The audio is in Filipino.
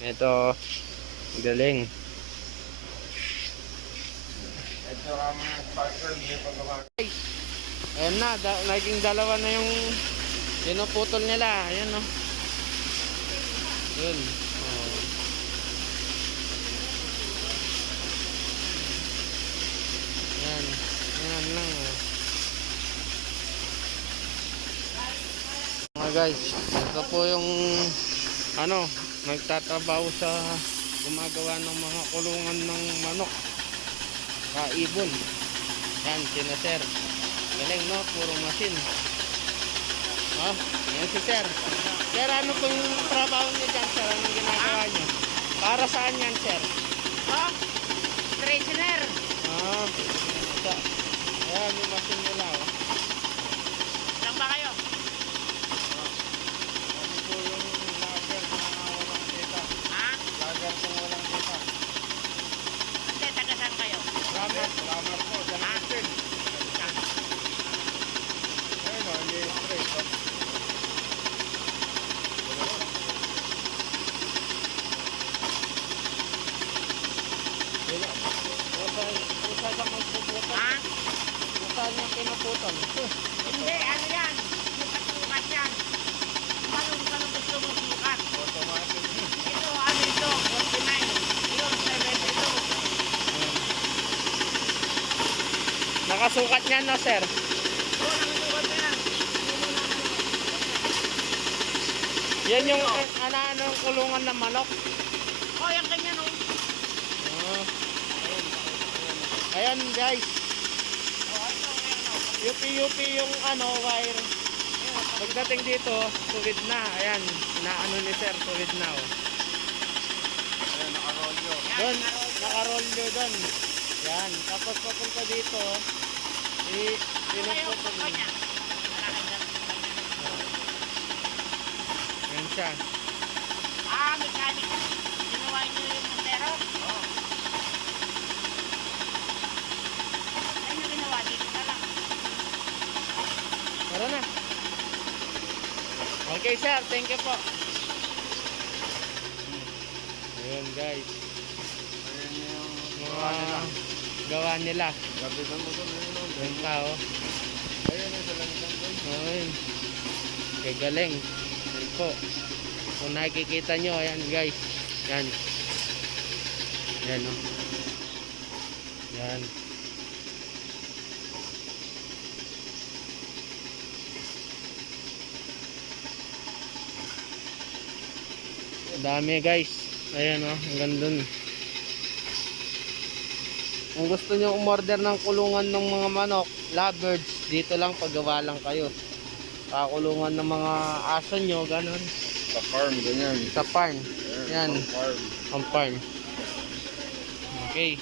Ito, galing. Ito ang sparkle, hindi pa gawa. Ayan na, naging dalawa na yung pinuputol nila. Ayan no. Yun. Oh. Ayan. Ayan lang. Oh. Mga guys, ito po yung nagtatrabaho sa gumagawa ng mga kulungan ng manok. Kaibon. Yan, sina sir. Galing no, puro masin. Oh, yan si sir. Sir, ano pong trabaho niyo dyan, sir? Anong ginagawa niyo? Para saan yan, sir? Oh, trainer. Ah, ayan, yung masin nila, oh. Saan ba kayo? Ano po yung lager na walang kita? Ha? Lager kung walang kita. Hindi, taga saan kayo? Ramar po, dyan ang masin. Ayun o, hindi straight, oh. Ha? Saan yung pinuputol? Hindi, ano yan? Sukat yan. Anong gusto mo sukat? Automatic. Ito, ano ito? 49. Yun, 72. Nakasukat niyan no, sir? Oo, nakasukat na yan. Yan yung anong kulungan ng manok. Oh, yan ganyan oh. Ah. Ayan guys. UP yung wire. Pagdating dito, tuwid na. Ayan, inaano ni sir, tuwid na oh. Ayan, nakarolyo. Doon, nakarolyo doon. Yan, tapos papunta dito, pinuputol. Yan siya. Ah, mechanic. Ginawa niyo yung montero? Oo. Ano yung ginawa? Dito na lang. Tara na. Okay sir, thank you po. Ayan guys. Ayan yung Mga gawa nila. lapitan mo doon. Yung tao. Ayan yung sa langitan doon. Ayun. Gagaling. Yan po. Kung nakikita nyo, ayan guys. Yan. Yan o. Yan. Dami guys. Ayan o. Hanggang dun. Kung gusto nyo umorder ng kulungan ng mga manok, lovebirds, dito lang, paggawa lang kayo. Kakulungan ng mga aso nyo, ganun. Sa farm, ganyan. Sa farm. Yan. Farm. Ang farm. Okay.